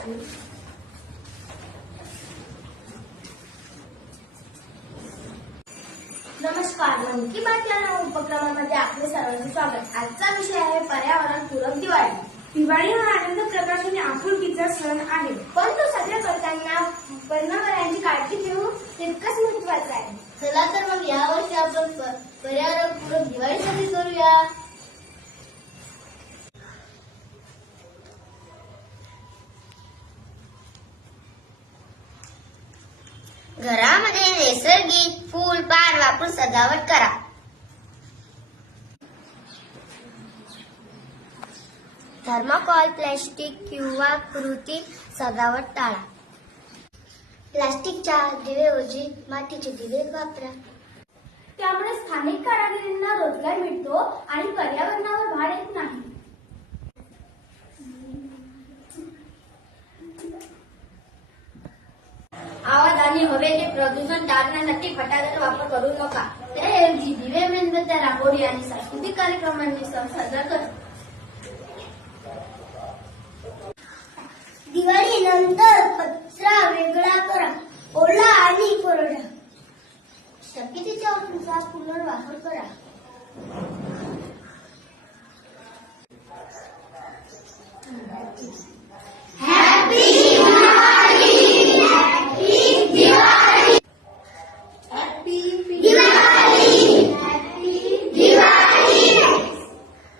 नमस्कार मन की बात या नव उपक्रमामध्ये आपले सर्वांचे स्वागत. आजचा विषय आहे पर्यावरण पूरक दिवाळी. दिवाळी हा आनंद प्रकाश आणि आपुलकीचा सण आहे. पण तो साजरा करताना पर्यावरणाची काळजी घेऊन तितकंच महत्वाचं आहे. चला तर मग यावर्षी आपण पर्यावरण पूरक दिवाळी साजरी करूया. घरामध्ये नैसर्गिक फूल पान वापरून सजावट करा. थर्माकॉल प्लॅस्टिक किंवा कृती सजावट टाळा. प्लास्टिकच्या दिवेऐवजी मातीचे दिवे वापरा. त्यामुळे स्थानिक कारागिरींना रोजगार आणि हवेचे प्रदूषण टाळण्यासाठी फटाक्याचा वापर करू नका. त्याऐवजी दिवे मेणबत्त्या रांगोळी आणि सांस्कृतिक कार्यक्रमांनी सण साजरा कर. दिवाळी नंतर कचरा वेगळा करा. ओला आणि कोरडा. शक्यतेच्या वस्तूचा पुनर्वापर करा.